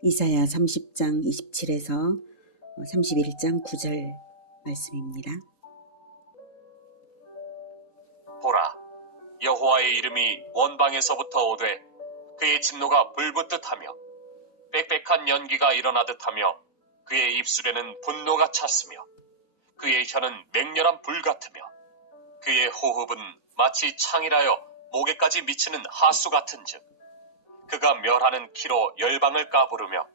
이사야 30장 27에서 31장 9절 말씀입니다. 보라, 여호와의 이름이 원방에서부터 오되 그의 진노가 불붙듯하며 빽빽한 연기가 일어나듯하며 그의 입술에는 분노가 찼으며 그의 혀는 맹렬한 불 같으며 그의 호흡은 마치 창이라여 목에까지 미치는 하수 같은즉 그가 멸하는 키로 열방을 까부르며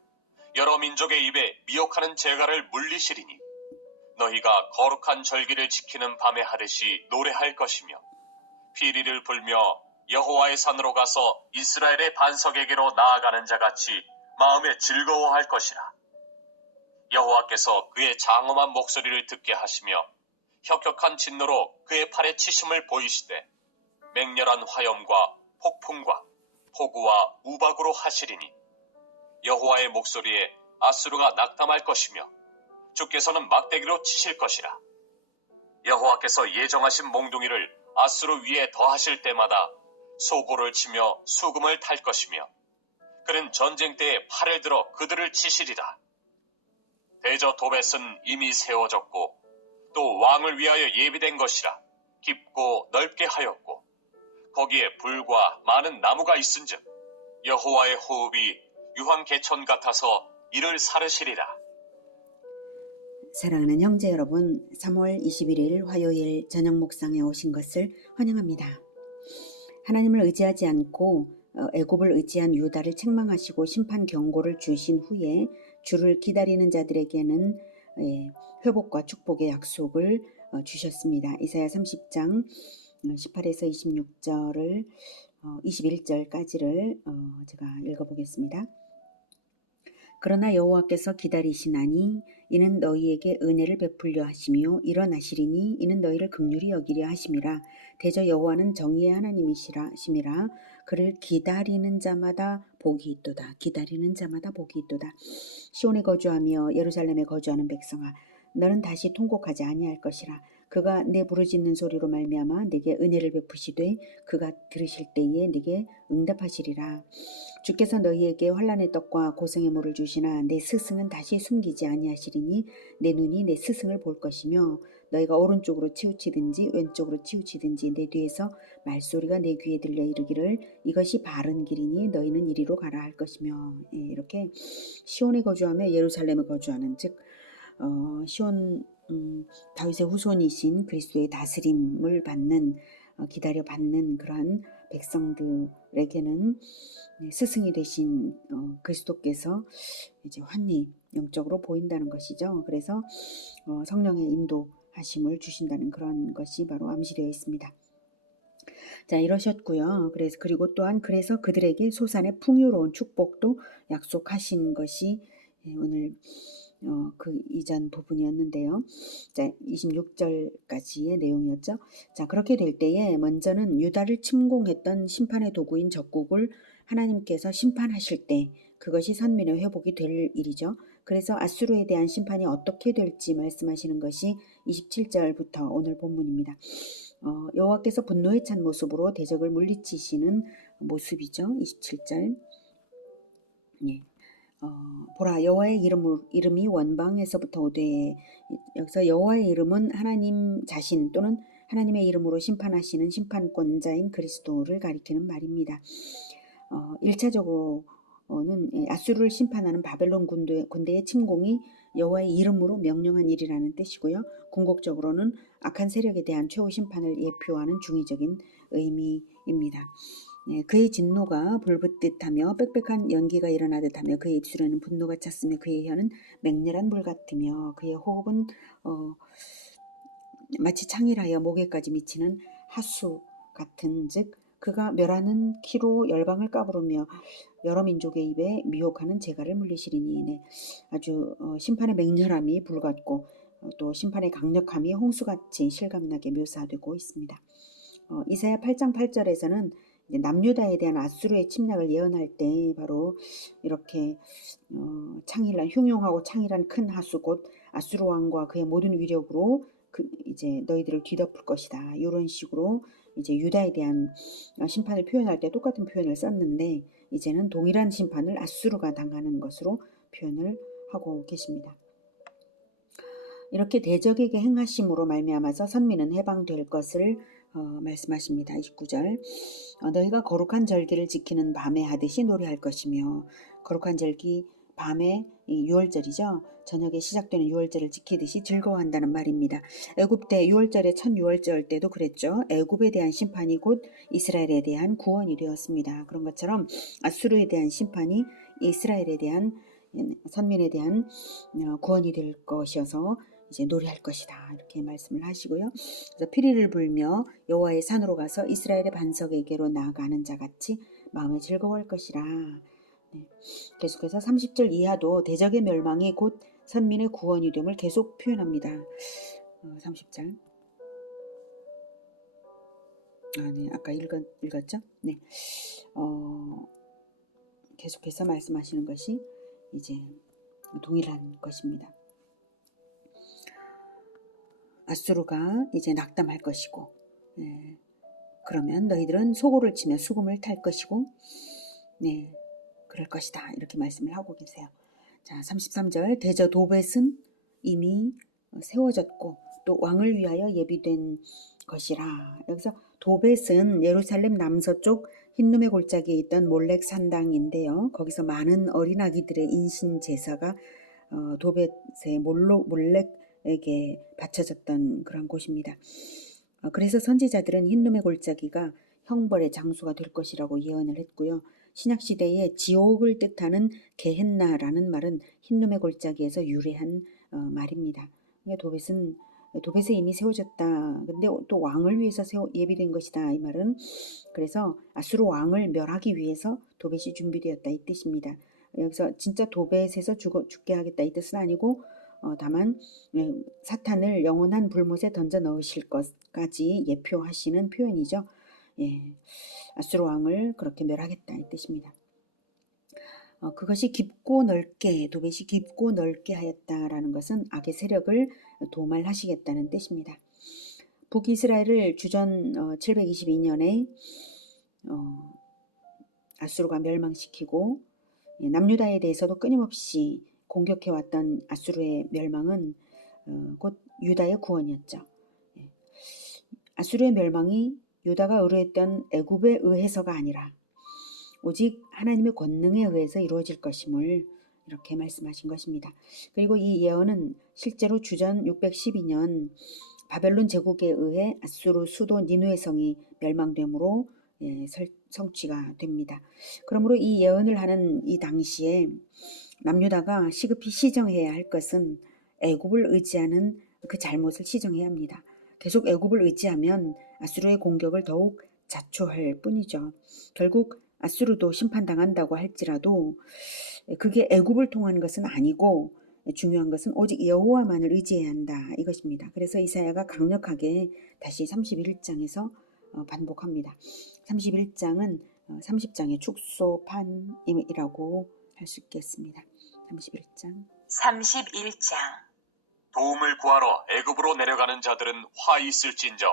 여러 민족의 입에 미혹하는 재갈을 물리시리니 너희가 거룩한 절기를 지키는 밤에 하듯이 노래할 것이며 피리를 불며 여호와의 산으로 가서 이스라엘의 반석에게로 나아가는 자같이 마음에 즐거워할 것이라. 여호와께서 그의 장엄한 목소리를 듣게 하시며 혁혁한 진노로 그의 팔에 치심을 보이시되 맹렬한 화염과 폭풍과 폭우와 우박으로 하시리니 여호와의 목소리에 아수르가 낙담할 것이며 주께서는 막대기로 치실 것이라. 여호와께서 예정하신 몽둥이를 아수르 위에 더하실 때마다 소고를 치며 수금을 탈 것이며 그는 전쟁 때에 팔을 들어 그들을 치시리라. 대저 도벳은 이미 세워졌고 또 왕을 위하여 예비된 것이라. 깊고 넓게 하였고 거기에 불과 많은 나무가 있은즉 여호와의 호흡이 유황 개천 같아서 이를 사르시리라. 사랑하는 형제 여러분, 3월 21일 화요일 저녁 묵상에 오신 것을 환영합니다. 하나님을 의지하지 않고 애굽을 의지한 유다를 책망하시고 심판 경고를 주신 후에 주를 기다리는 자들에게는 회복과 축복의 약속을 주셨습니다. 이사야 30장 18에서 26절을 21절까지를 제가 읽어보겠습니다. 그러나 여호와께서 기다리시나니 이는 너희에게 은혜를 베풀려 하시며 일어나시리니 이는 너희를 긍휼히 여기려 하심이라. 대저 여호와는 정의의 하나님이시라. 그를 기다리는 자마다 복이 있도다. 기다리는 자마다 복이 있도다. 시온에 거주하며 예루살렘에 거주하는 백성아, 너는 다시 통곡하지 아니할 것이라. 그가 내 부르짖는 소리로 말미암아 내게 은혜를 베푸시되 그가 들으실 때에 내게 응답하시리라. 주께서 너희에게 환난의 떡과 고성의 물을 주시나 내 스승은 다시 숨기지 아니하시리니 내 눈이 내 스승을 볼 것이며 너희가 오른쪽으로 치우치든지 왼쪽으로 치우치든지 내 뒤에서 말소리가 내 귀에 들려 이르기를 이것이 바른 길이니 너희는 이리로 가라 할 것이며. 이렇게 시온에 거주하며 예루살렘에 거주하는 즉 다윗의 후손이신 그리스도의 다스림을 받는 기다려 받는 그러한 백성들에게는 스승이 되신 그리스도께서 이제 환히 영적으로 보인다는 것이죠. 그래서 성령의 인도하심을 주신다는 그런 것이 바로 암시되어 있습니다. 자, 이러셨고요. 그리고 또한 그래서 그들에게 소산의 풍요로운 축복도 약속하신 것이 오늘 그 이전 부분이었는데요. 자, 26절까지의 내용이었죠. 자, 그렇게 될 때에 먼저는 유다를 침공했던 심판의 도구인 적국을 하나님께서 심판하실 때 그것이 선민의 회복이 될 일이죠. 그래서 아수르에 대한 심판이 어떻게 될지 말씀하시는 것이 27절부터 오늘 본문입니다. 여호와께서 분노에 찬 모습으로 대적을 물리치시는 모습이죠. 27절. 예. 보라, 여호와의 이름이 원방에서부터 오되, 여기서 여호와의 이름은 하나님 자신 또는 하나님의 이름으로 심판하시는 심판권자인 그리스도를 가리키는 말입니다. 1차적으로는 아수르를 심판하는 바벨론 군대의 침공이 여호와의 이름으로 명령한 일이라는 뜻이고요. 궁극적으로는 악한 세력에 대한 최후 심판을 예표하는 중의적인 의미입니다. 그의 진노가 불붙듯하며 빽빽한 연기가 일어나듯하며 그의 입술에는 분노가 찼으며 그의 혀는 맹렬한 불 같으며 그의 호흡은 마치 창이라여 목에까지 미치는 하수 같은 즉 그가 멸하는 키로 열방을 까부르며 여러 민족의 입에 미혹하는 재갈을 물리시리니. 아주 심판의 맹렬함이 불같고 또 심판의 강력함이 홍수같이 실감나게 묘사되고 있습니다. 이사야 8장 8절에서는 남유다에 대한 아수르의 침략을 예언할 때 바로 이렇게 창이란 흉용하고 창이란 큰 하수 곧 아수르 왕과 그의 모든 위력으로 이제 너희들을 뒤덮을 것이다. 이런 식으로 이제 유다에 대한 심판을 표현할 때 똑같은 표현을 썼는데 이제는 동일한 심판을 아수르가 당하는 것으로 표현을 하고 계십니다. 이렇게 대적에게 행하심으로 말미암아서 선민은 해방될 것을 말씀하십니다. 29절 너희가 거룩한 절기를 지키는 밤에 하듯이 노래할 것이며 거룩한 절기 밤에 이 6월절이죠. 저녁에 시작되는 6월절을 지키듯이 즐거워한다는 말입니다. 애굽때 6월절에 첫 6월절 때도 그랬죠. 애굽에 대한 심판이 곧 이스라엘에 대한 구원이 되었습니다. 그런 것처럼 아수르에 대한 심판이 이스라엘에 대한 선민에 대한 구원이 될 것이어서 이제 노래할 것이다 이렇게 말씀을 하시고요. 그래서 피리를 불며 여호와의 산으로 가서 이스라엘의 반석에게로 나아가는 자같이 마음에 즐거워할 것이라. 네. 계속해서 30절 이하도 대적의 멸망이 곧 선민의 구원이 됨을 계속 표현합니다. 30절. 네, 아까 읽었죠? 네. 계속해서 말씀하시는 것이 이제 동일한 것입니다. 아수르가 이제 낙담할 것이고, 그러면 너희들은 소고를 치며 수금을 탈 것이고, 네, 그럴 것이다 이렇게 말씀을 하고 계세요. 자, 33절 대저 도벳은 이미 세워졌고 또 왕을 위하여 예비된 것이라. 여기서 도벳은 예루살렘 남서쪽 흰눈의 골짜기에 있던 몰렉 산당인데요. 거기서 많은 어린 아기들의 인신 제사가 도벳의 몰렉에게 바쳐졌던 그런 곳입니다. 그래서 선지자들은 흰눈의 골짜기가 형벌의 장소가 될 것이라고 예언을 했고요. 신약시대에 지옥을 뜻하는 게헨나라는 말은 흰눈의 골짜기에서 유래한 말입니다. 도벳에 이미 세워졌다. 근데 또 왕을 위해서 예비된 것이다. 이 말은 그래서 아수르 왕을 멸하기 위해서 도벳이 준비되었다 이 뜻입니다. 여기서 진짜 도벳에서 죽게 하겠다 이 뜻은 아니고 다만 사탄을 영원한 불못에 던져 넣으실 것까지 예표하시는 표현이죠. 예, 아수르 왕을 그렇게 멸하겠다 이 뜻입니다. 그것이 깊고 넓게 도벳이 깊고 넓게 하였다라는 것은 악의 세력을 도말하시겠다는 뜻입니다. 북이스라엘을 주전 722년에 아수르가 멸망시키고 남유다에 대해서도 끊임없이 공격해왔던 아수르의 멸망은 곧 유다의 구원이었죠. 아수르의 멸망이 유다가 의뢰했던 애굽에 의해서가 아니라 오직 하나님의 권능에 의해서 이루어질 것임을 이렇게 말씀하신 것입니다. 그리고 이 예언은 실제로 주전 612년 바벨론 제국에 의해 아수르 수도 니누의 성이 멸망됨으로 성취가 됩니다. 그러므로 이 예언을 하는 이 당시에 남유다가 시급히 시정해야 할 것은 애굽을 의지하는 그 잘못을 시정해야 합니다. 계속 애굽을 의지하면 아수르의 공격을 더욱 자초할 뿐이죠. 결국 아수르도 심판당한다고 할지라도 그게 애굽을 통한 것은 아니고 중요한 것은 오직 여호와만을 의지해야 한다 이것입니다. 그래서 이사야가 강력하게 다시 31장에서 반복합니다. 31장은 30장의 축소판이라고 할 수 있겠습니다. 31장 도움을 구하러 애굽으로 내려가는 자들은 화 있을진저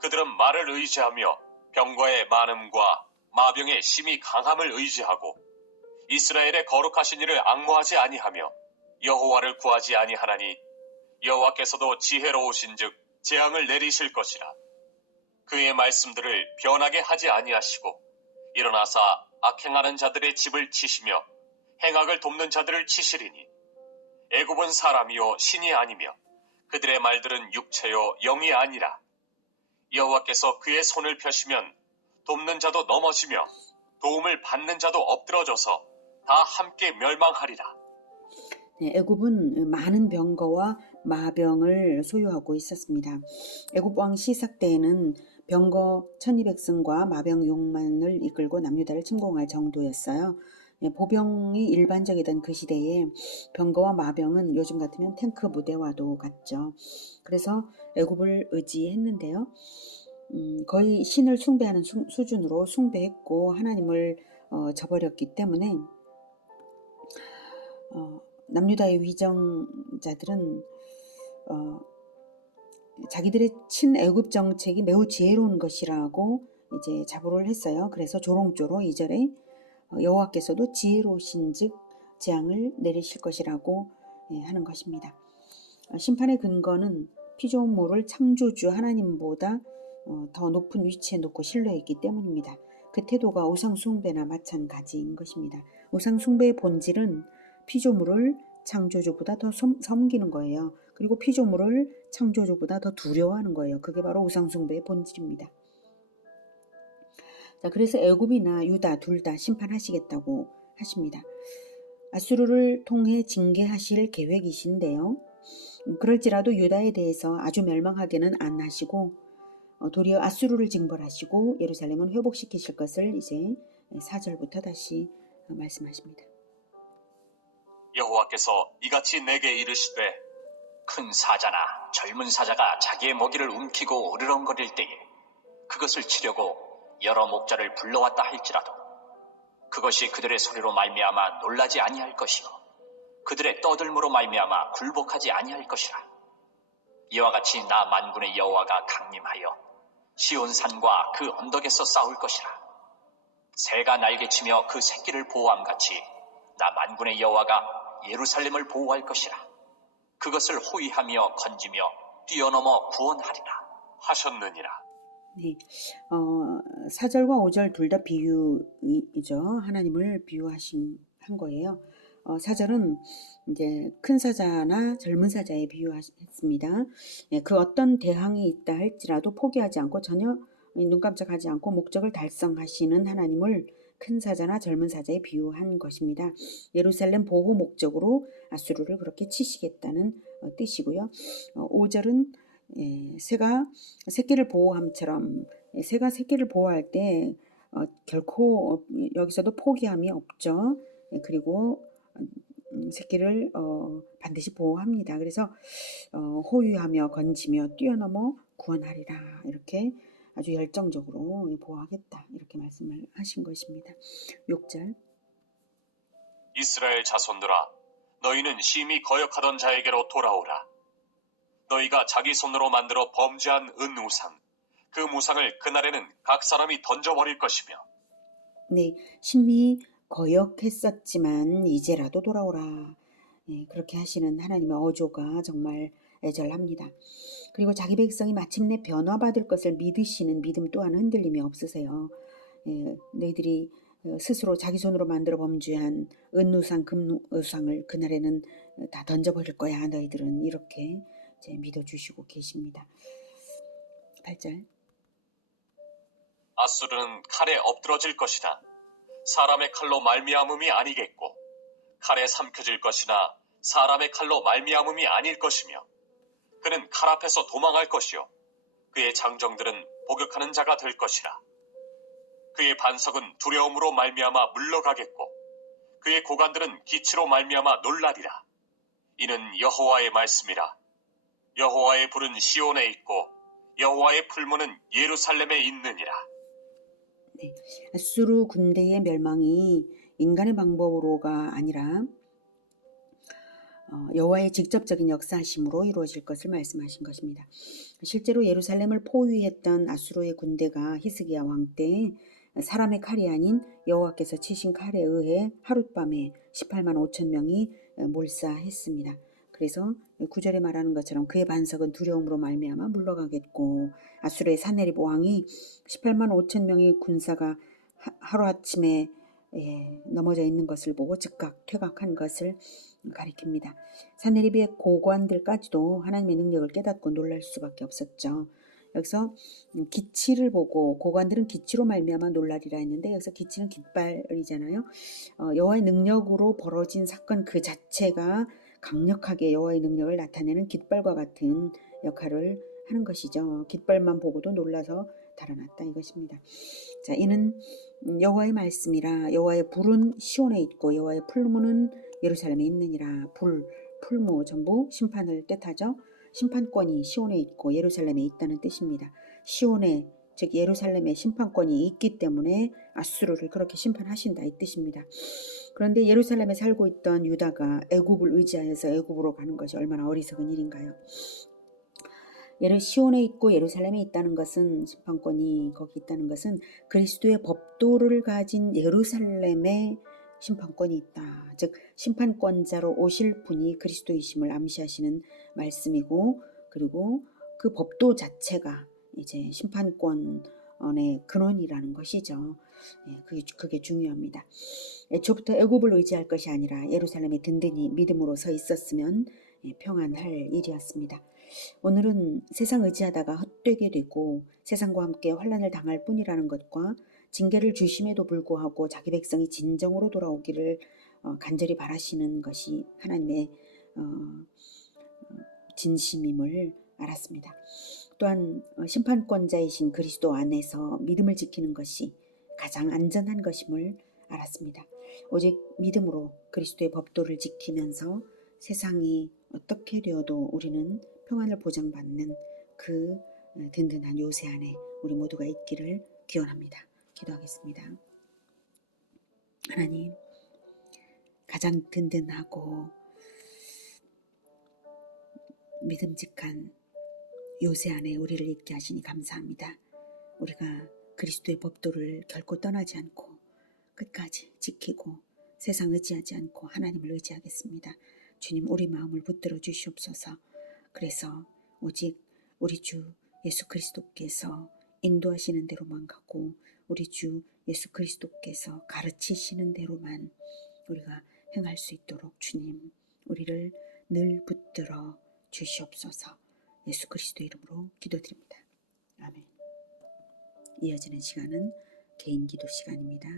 그들은 말을 의지하며 병과의 많음과 마병의 심히 강함을 의지하고 이스라엘의 거룩하신 이를 앙모하지 아니하며 여호와를 구하지 아니하나니 여호와께서도 지혜로우신즉 재앙을 내리실 것이라. 그의 말씀들을 변하게 하지 아니하시고 일어나사 악행하는 자들의 집을 치시며 행악을 돕는 자들을 치시리니 애굽은 사람이요 신이 아니며 그들의 말들은 육체요 영이 아니라. 여호와께서 그의 손을 펴시면 돕는 자도 넘어지며 도움을 받는 자도 엎드러져서 다 함께 멸망하리라. 네, 애굽은 많은 병거와 마병을 소유하고 있었습니다. 애굽 왕 시삭 때에는 병거 1200승과 마병 6만을 이끌고 남유다를 침공할 정도였어요. 보병이 일반적이던 그 시대에 병거와 마병은 요즘 같으면 탱크 부대와도 같죠. 그래서 애굽을 의지했는데요. 거의 신을 숭배하는 수준으로 숭배했고 하나님을 저버렸기 때문에 남유다의 위정자들은 자기들의 친애굽 정책이 매우 지혜로운 것이라고 이제 자부를 했어요. 그래서 조롱조로 2절에 여호와께서도 지혜로우신즉 재앙을 내리실 것이라고 하는 것입니다. 심판의 근거는 피조물을 창조주 하나님보다 더 높은 위치에 놓고 신뢰했기 때문입니다. 그 태도가 우상숭배나 마찬가지인 것입니다. 우상숭배의 본질은 피조물을 창조주보다 더 섬기는 거예요. 그리고 피조물을 창조주보다 더 두려워하는 거예요. 그게 바로 우상숭배의 본질입니다. 자, 그래서 애굽이나 유다 둘 다 심판하시겠다고 하십니다. 아수르를 통해 징계하실 계획이신데요. 그럴지라도 유다에 대해서 아주 멸망하게는 안 하시고 도리어 아수르를 징벌하시고 예루살렘은 회복시키실 것을 이제 4절부터 다시 말씀하십니다. 여호와께서 이같이 내게 이르시되 큰 사자나 젊은 사자가 자기의 먹이를 움키고 으르렁거릴 때에 그것을 치려고 여러 목자를 불러왔다 할지라도 그것이 그들의 소리로 말미암아 놀라지 아니할 것이요 그들의 떠들므로 말미암아 굴복하지 아니할 것이라. 이와 같이 나 만군의 여호와가 강림하여 시온산과 그 언덕에서 싸울 것이라. 새가 날개치며 그 새끼를 보호함같이 나 만군의 여호와가 예루살렘을 보호할 것이라. 그것을 호위하며 건지며 뛰어넘어 구원하리라 하셨느니라. 네, 4절과 5절 둘 다 비유이죠. 하나님을 한 거예요. 4절은 이제 큰 사자나 젊은 사자에 비유했습니다. 그 어떤 대항이 있다 할지라도 포기하지 않고 전혀 눈 깜짝하지 않고 목적을 달성하시는 하나님을 큰 사자나 젊은 사자에 비유한 것입니다. 예루살렘 보호 목적으로 아수르를 그렇게 치시겠다는 뜻이고요. 5절은 새가 새끼를 보호함처럼 새가 새끼를 보호할 때 결코 여기서도 포기함이 없죠. 그리고 새끼를 반드시 보호합니다. 그래서 호위하며 건지며 뛰어넘어 구원하리라 이렇게 아주 열정적으로 보호하겠다 이렇게 말씀을 하신 것입니다. 6절 이스라엘 자손들아 너희는 심히 거역하던 자에게로 돌아오라. 너희가 자기 손으로 만들어 범죄한 은우상 그 무상을 그날에는 각 사람이 던져버릴 것이며. 네, 심히 거역했었지만 이제라도 돌아오라. 그렇게 하시는 하나님의 어조가 정말 애절합니다. 그리고 자기 백성이 마침내 변화받을 것을 믿으시는 믿음 또한 흔들림이 없으세요. 너희들이 스스로 자기 손으로 만들어 범죄한 은우상 금우상을 그날에는 다 던져버릴 거야 너희들은 이렇게 이제 믿어주시고 계십니다. 8절 아수르는 칼에 엎드러질 것이다. 사람의 칼로 말미암음이 아니겠고 칼에 삼켜질 것이나 사람의 칼로 말미암음이 아닐 것이며 그는 칼 앞에서 도망할 것이요 그의 장정들은 복역하는 자가 될 것이라. 그의 반석은 두려움으로 말미암아 물러가겠고 그의 고관들은 기치로 말미암아 놀라리라. 이는 여호와의 말씀이라. 여호와의 불은 시온에 있고 여호와의 풀무는 예루살렘에 있느니라. 네, 아수르 군대의 멸망이 인간의 방법으로가 아니라 여호와의 직접적인 역사하심으로 이루어질 것을 말씀하신 것입니다. 실제로 예루살렘을 포위했던 아수르의 군대가 히스기야 왕 때 사람의 칼이 아닌 여호와께서 치신 칼에 의해 하룻밤에 18만 5천 명이 몰사했습니다. 그래서 9절에 말하는 것처럼 그의 반석은 두려움으로 말미암아 물러가겠고 아수르의 사네립 왕이 18만 5천 명의 군사가 하루아침에 넘어져 있는 것을 보고 즉각 퇴각한 것을 가리킵니다. 사네립의 고관들까지도 하나님의 능력을 깨닫고 놀랄 수밖에 없었죠. 여기서 기치를 보고 고관들은 기치로 말미암아 놀라리라 했는데 여기서 기치는 깃발이잖아요. 여호와의 능력으로 벌어진 사건 그 자체가 강력하게 여호와의 능력을 나타내는 깃발과 같은 역할을 하는 것이죠. 깃발만 보고도 놀라서 달아났다 이것입니다. 자, 이는 여호와의 말씀이라. 여호와의 불은 시온에 있고 여호와의 풀무는 예루살렘에 있느니라. 불, 풀무 전부 심판을 뜻하죠. 심판권이 시온에 있고 예루살렘에 있다는 뜻입니다. 시온에 즉 예루살렘에 심판권이 있기 때문에 아수르를 그렇게 심판하신다 이 뜻입니다. 그런데 예루살렘에 살고 있던 유다가 애굽을 의지하여서 애굽으로 가는 것이 얼마나 어리석은 일인가요. 시온에 있고 예루살렘에 있다는 것은, 심판권이 거기 있다는 것은 그리스도의 법도를 가진 예루살렘에 심판권이 있다. 즉 심판권자로 오실 분이 그리스도이심을 암시하시는 말씀이고, 그리고 그 법도 자체가 이제 심판권의 근원이라는 것이죠. 그게 중요합니다. 애초부터 애굽을 의지할 것이 아니라 예루살렘에 든든히 믿음으로 서 있었으면 평안할 일이었습니다. 오늘은 세상 의지하다가 헛되게 되고 세상과 함께 환난을 당할 뿐이라는 것과, 징계를 주심에도 불구하고 자기 백성이 진정으로 돌아오기를 간절히 바라시는 것이 하나님의 진심임을 알았습니다. 또한 심판권자이신 그리스도 안에서 믿음을 지키는 것이 가장 안전한 것임을 알았습니다. 오직 믿음으로 그리스도의 법도를 지키면서 세상이 어떻게 되어도 우리는 평안을 보장받는 그 든든한 요새 안에 우리 모두가 있기를 기원합니다. 기도하겠습니다. 하나님, 가장 든든하고 믿음직한 요새 안에 우리를 있게 하시니 감사합니다. 우리가 그리스도의 법도를 결코 떠나지 않고 끝까지 지키고 세상 의지하지 않고 하나님을 의지하겠습니다. 주님, 우리 마음을 붙들어 주시옵소서. 그래서 오직 우리 주 예수 그리스도께서 인도하시는 대로만 가고 우리 주 예수 그리스도께서 가르치시는 대로만 우리가 행할 수 있도록 주님, 우리를 늘 붙들어 주시옵소서. 예수 그리스도 이름으로 기도드립니다. 아멘. 이어지는 시간은 개인 기도 시간입니다.